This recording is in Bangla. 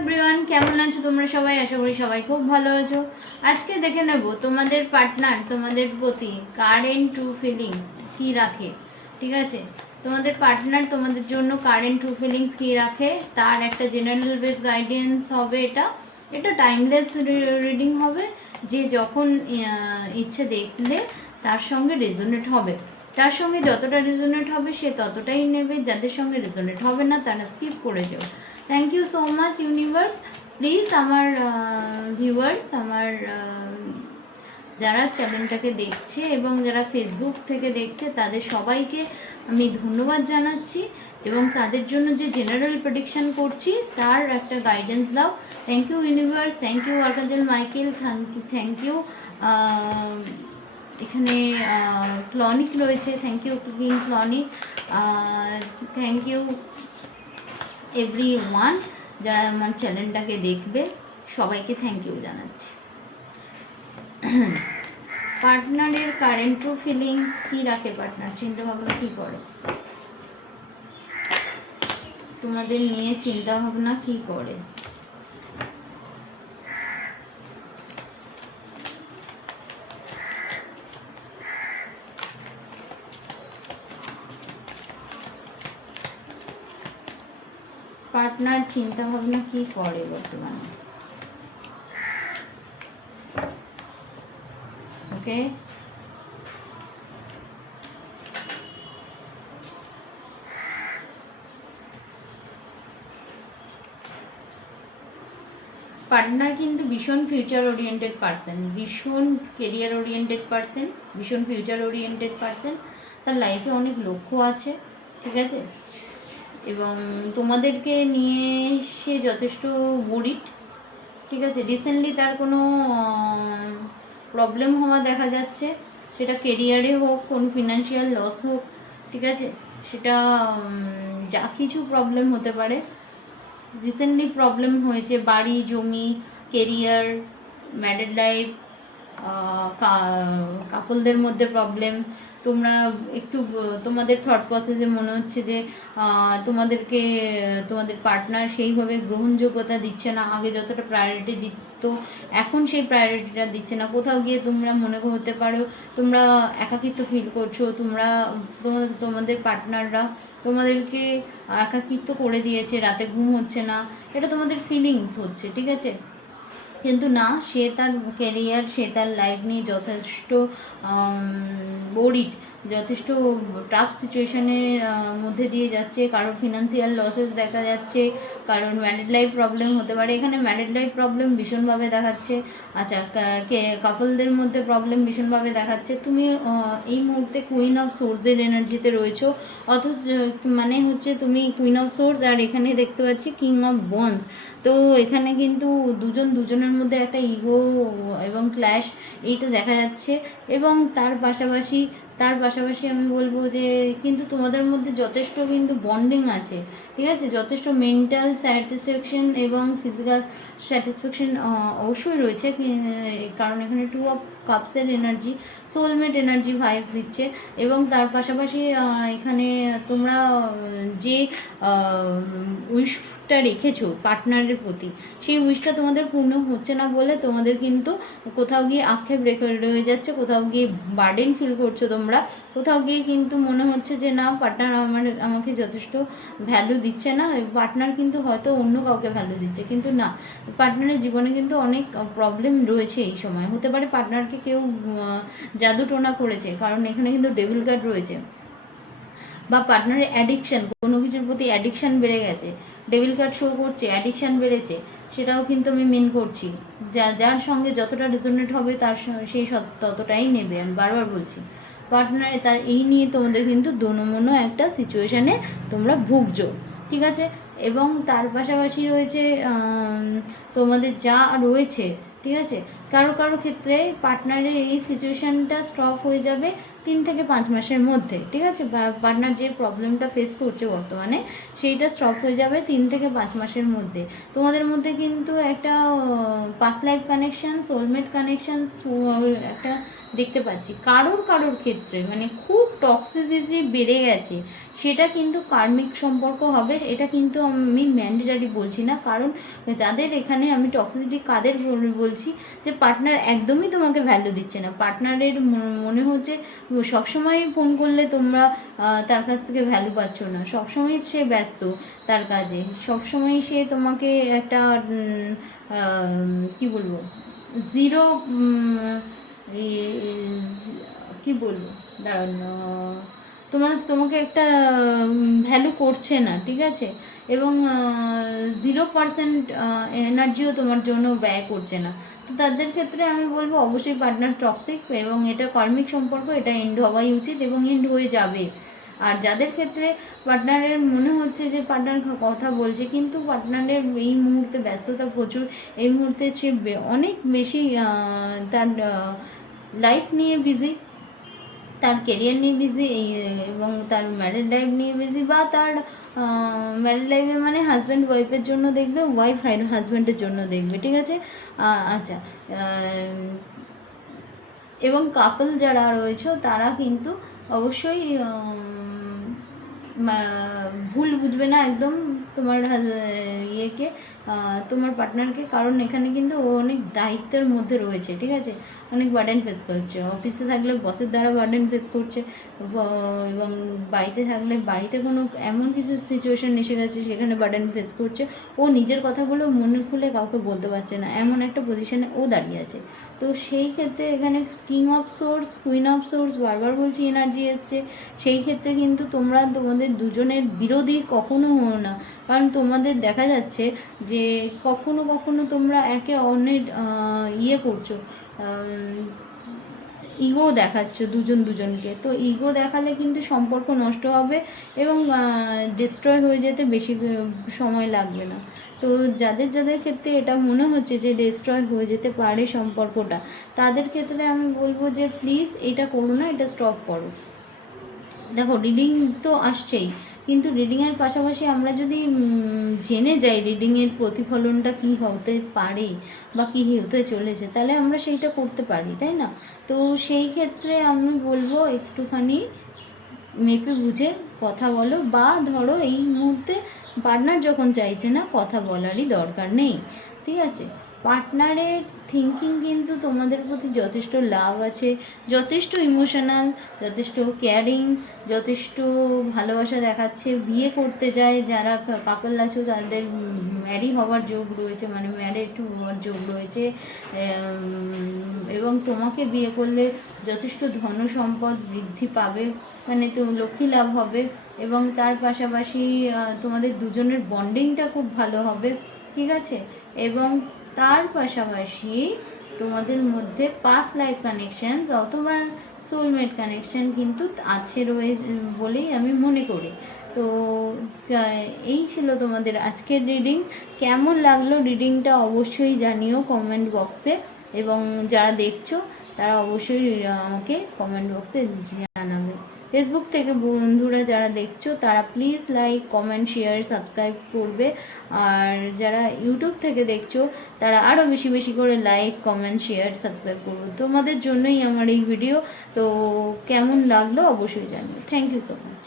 এভরিওয়ান, কেমন আছো তোমরা সবাই? আশা করি সবাই খুব ভালো আছো। আজকে দেখে নেব তোমাদের পার্টনার তোমাদের প্রতি কারেন্ট ট্রু ফিলিংস কী রাখে। ঠিক আছে, তোমাদের পার্টনার তোমাদের জন্য কারেন্ট ট্রু ফিলিংস কী রাখে তার একটা জেনারেল বেস গাইডেন্স হবে। এটা টাইমলেস রিডিং হবে, যে যখন ইচ্ছে দেখলে তার সঙ্গে রেজোনেট হবে, তার সঙ্গে যতটা রেজোনেট হবে সে ততটাই নেবে, যাদের সঙ্গে রেজোনেট হবে না তারা স্কিপ করে যাও। Thank you so much universe. Please আমার ভিউয়ার্স, আমার যারা চ্যানেলটাকে দেখছে এবং যারা ফেসবুক থেকে দেখছে তাদের সবাইকে আমি ধন্যবাদ জানাচ্ছি, এবং তাদের জন্য যে জেনারেল প্রেডিকশন করছি তার একটা গাইডেন্স দাও। Thank you universe, thank you archangel Michael, thank you. এখানে ক্লনিক রয়েছে, থ্যাংক ইউ কিং ক্লনিক, থ্যাংক ইউ এভরি ওয়ান যারা আমার চ্যানেলটাকে দেখবে, সবাইকে থ্যাংক ইউ জানাচ্ছি। পার্টনারের কারেন্ট ট্রু ফিলিংস কী রাখে? পার্টনার চিন্তা ভাবনা কী করে তোমাদের নিয়ে? চিন্তা ভাবনা কী করে? পার্টনার চিন্তা ভাবনা কী করে বর্তমানে? ওকে, পার্টনার কিন্তু ভীষণ ফিউচার ওরিয়েন্টেড পারসন, ভীষণ কেরিয়ার ওরিয়েন্টেড পারসন, ভীষণ ফিউচার ওরিয়েন্টেড পারসন। তার লাইফে অনেক লক্ষ্য আছে, ঠিক আছে, এবং তোমাদেরকে নিয়ে সে যথেষ্ট ওরিড। ঠিক আছে, রিসেন্টলি তার কোনো প্রবলেম হওয়া দেখা যাচ্ছে, সেটা কেরিয়ারে হোক, কোনো ফিনান্সিয়াল লস হোক, ঠিক আছে, সেটা যা কিছু প্রবলেম হতে পারে। রিসেন্টলি প্রবলেম হয়েছে বাড়ি, জমি, কেরিয়ার, ম্যারিড লাইফ, কাপলদের মধ্যে প্রবলেম। তোমরা একটু তোমাদের থট প্রসেসে মনে হচ্ছে যে তোমাদেরকে তোমাদের পার্টনার সেইভাবে গ্রহণযোগ্যতা দিচ্ছে না, আগে যতটা প্রায়োরিটি দিত এখন সেই প্রায়োরিটিটা দিচ্ছে না। কোথাও গিয়ে তোমরা মনে হতে পারো তোমরা একাকিত্ব ফিল করছো, তোমাদের পার্টনাররা তোমাদেরকে একাকিত্ব করে দিয়েছে, রাতে ঘুম হচ্ছে না, এটা তোমাদের ফিলিংস হচ্ছে, ঠিক আছে। কিন্তু না, সে তার ক্যারিয়ার, সে তার লাইফ নিয়ে যথেষ্ট ওরিড, যথেষ্ট টাফ সিচুয়েশনের মধ্যে দিয়ে যাচ্ছে। কারোর ফিনান্সিয়াল লসেস দেখা যাচ্ছে, কারণ ম্যারিড লাইফ প্রবলেম হতে পারে। এখানে ম্যারিড লাইফ প্রবলেম ভীষণভাবে দেখাচ্ছে। আচ্ছা, কাপলদের মধ্যে প্রবলেম ভীষণভাবে দেখাচ্ছে। তুমি এই মুহূর্তে কুইন অফ সোর্সের এনার্জিতে রয়েছো, অথচ মানে হচ্ছে তুমি কুইন অফ সোর্স, আর এখানে দেখতে পাচ্ছি কিং অফ বন্স। তো এখানে কিন্তু দুজনের মধ্যে একটা ইগো এবং ক্ল্যাশ এইটা দেখা যাচ্ছে, এবং তার পাশাপাশি আমি বলবো যে কিন্তু তোমাদের মধ্যে যথেষ্ট কিন্তু বন্ডিং আছে, ঠিক আছে, যথেষ্ট মেন্টাল স্যাটিসফ্যাকশন এবং ফিজিক্যাল স্যাটিসফ্যাকশন অবশ্যই রয়েছে, কারণ এখানে 2 অফ কাপসের এনার্জি, সোলমেট এনার্জি ভাইবস দিচ্ছে। এবং তার পাশাপাশি এখানে তোমরা যে উইশটা রেখেছো পার্টনারের প্রতি, সেই উইশটা তোমাদের পূর্ণ হচ্ছে না বলে তোমাদের কিন্তু কোথাও গিয়ে আক্ষেপ রয়ে যাচ্ছে, কোথাও গিয়ে বার্ডেন ফিল করছো তোমরা, কোথাও গিয়ে কিন্তু মনে হচ্ছে যে না, পার্টনার আমাকে যথেষ্ট ভ্যালু দিচ্ছে না। পার্টনার কিন্তু হয়তো অন্য কাউকে ভ্যালু দিচ্ছে, কিন্তু না, পার্টনারের জীবনে কিন্তু অনেক প্রবলেম রয়েছে এই সময়। হতে পারে পার্টনারকে কেউ জাদু টোনা করেছে, কারণ এখানে কিন্তু ডেভিল কার্ড রয়েছে, বা পার্টনারের অ্যাডিকশান, কোনো কিছুর প্রতি অ্যাডিকশান বেড়ে গেছে, ডেভিল কার্ড শো করছে, অ্যাডিকশান বেড়েছে, সেটাও কিন্তু আমি মেন করছি। যার সঙ্গে যতটা রেজোনেট হবে তার সেই ততটাই নেবে, আমি বারবার বলছি। পার্টনার তা এই নিয়ে তোমাদের কিন্তু দোনোমনো একটা সিচুয়েশানে তোমরা ভুগছো, ঠিক আছে। এবং তার পাশাপাশি রয়েছে তোমাদের যা রয়েছে, ঠিক আছে, কারো ক্ষেত্রে পার্টনারের এই সিচুয়েশানটা স্টপ হয়ে যাবে, 3 থেকে 5 মাসের মধ্যে, ঠিক আছে। পার্টনার যে প্রবলেমটা ফেস করছে বর্তমানে সেইটা স্টপ হয়ে যাবে 3 থেকে 5 মাসের মধ্যে। তোমাদের মধ্যে কিন্তু একটা past life connection, soulmate connection একটা দেখতে পাচ্ছি। কারোর ক্ষেত্রে মানে খুব টক্সিসিটি বেড়ে গেছে, সেটা কিন্তু কার্মিক সম্পর্ক হবে। এটা কিন্তু আমি ম্যান্ডেটারি বলছি না, কারণ যাদের এখানে আমি টক্সিসিটি কাদের বলছি, যে পার্টনার একদমই তোমাকে ভ্যালু দিচ্ছে না, পার্টনারের মনে হচ্ছে সবসময় ফোন করলে তোমরা তার কাছ থেকে ভ্যালু পাচ্ছ না, সবসময় সে ব্যস্ত তার কাজে, সবসময় সে তোমাকে একটা কি বলবো, জিরো, কি বলবো, দাঁড়ান, তোমাকে একটা ভ্যালু করছে না, ঠিক আছে। এবং 0% এনার্জিও তোমার জন্য ব্যয় করছে না। তো তাদের ক্ষেত্রে আমি বলবো অবশ্যই পার্টনার টক্সিক, এবং এটা কার্মিক সম্পর্ক, এটা এন্ড হওয়াই উচিত এবং এন্ড হয়ে যাবে। আর যাদের ক্ষেত্রে পার্টনারের মনে হচ্ছে যে পার্টনার কথা বলছে, কিন্তু পার্টনারের এই মুহূর্তে ব্যস্ততা প্রচুর, এই মুহূর্তে সে অনেক বেশি তার লাইফ নিয়ে বিজি, তার কেরিয়ার নিয়ে বিজি, এবং তার ম্যারিড লাইফ নিয়ে বিজি, বা তার ম্যারিড লাইফে মানে হাজব্যান্ড ওয়াইফের জন্য দেখবে, ওয়াইফ হাজব্যান্ডের জন্য দেখবে, ঠিক আছে। আচ্ছা, এবং কাপল যারা রয়েছে তারা কিন্তু অবশ্যই ভুল বুঝবে না একদম তোমার ইয়েকে, তোমার পার্টনারকে, কারণ এখানে কিন্তু ও অনেক দায়িত্বের মধ্যে রয়েছে, ঠিক আছে। অনেক বার্ডেন ফেস করছে, অফিসে থাকলে বসের দ্বারা বার্ডেন ফেস করছে, এবং বাড়িতে থাকলে বাড়িতে কোনো এমন কিছু সিচুয়েশান এসে গেছে সেখানে বার্ডেন ফেস করছে। ও নিজের কথাগুলো মনে খুলে কাউকে বলতে পারছে না, এমন একটা পজিশানে ও দাঁড়িয়ে আছে। তো সেই ক্ষেত্রে এখানে king of swords, queen of swords বারবার বলছি এনার্জি এসছে। সেই ক্ষেত্রে কিন্তু তোমরা তোমাদের দুজনের বিরোধী কখনো হও না, কারণ তোমাদের দেখা যাচ্ছে যে কখনো কখনো তোমরা একে অন্যের ইয়ে করছো, ইগো দেখাচ্ছ দুজনকে। তো ইগো দেখালে কিন্তু সম্পর্ক নষ্ট হবে এবং ডিস্ট্রয় হয়ে যেতে বেশি সময় লাগবে না। তো যাদের ক্ষেত্রে এটা মনে হচ্ছে যে ডিস্ট্রয় হয়ে যেতে পারে সম্পর্কটা, তাদের ক্ষেত্রে আমি বলবো যে প্লিজ এটা করো না, এটা স্টপ করো। দেখো, রিডিং তো আসছেই, কিন্তু রিডিংয়ের পাশাপাশি আমরা যদি জেনে যাই রিডিংয়ের প্রতিফলনটা কী হতে পারে বা কী হতে চলেছে, তাহলে আমরা সেইটা করতে পারি, তাই না? তো সেই ক্ষেত্রে আমি বলবো একটুখানি মেপে বুঝে কথা বলো, বা ধরো এই মুহূর্তে পার্টনার যখন চাইছে না, কথা বলারই দরকার নেই, ঠিক আছে। পার্টনারের থিঙ্কিং কিন্তু তোমাদের প্রতি যথেষ্ট লাভ আছে, যথেষ্ট ইমোশনাল, যথেষ্ট কেয়ারিং, যথেষ্ট ভালোবাসা দেখাচ্ছে, বিয়ে করতে যায় যারা কাপল আছো তাদের ম্যারি হওয়ার যোগ রয়েছে, মানে ম্যারিড হওয়ার যোগ রয়েছে, এবং তোমাকে বিয়ে করলে যথেষ্ট ধন সম্পদ বৃদ্ধি পাবে, মানে তো লক্ষ্মী লাভ হবে, এবং তার পাশাপাশি তোমাদের দুজনের বন্ডিংটা খুব ভালো হবে, ঠিক আছে। এবং তার পাশাপাশি তোমাদের মধ্যে পাস্ট লাইফ কানেকশান অথবা সোলমেট কানেকশান কিন্তু আছে বলেই আমি মনে করি। তো এই ছিল তোমাদের আজকের রিডিং। কেমন লাগলো রিডিংটা অবশ্যই জানিও কমেন্ট বক্সে, এবং যারা দেখছো তারা অবশ্যই আমাকে কমেন্ট বক্সে জানাবে। ফেসবুক থেকে বন্ধুরা যারা দেখছো তারা please like, comment, share, subscribe করবে, আর যারা ইউটিউব থেকে দেখছো তারা আরও বেশি বেশি করে লাইক, কমেন্ট, শেয়ার, সাবস্ক্রাইব করবে। তোমাদের জন্যই আমার এই ভিডিও। তো কেমন লাগলো অবশ্যই জানিও। Thank you so much.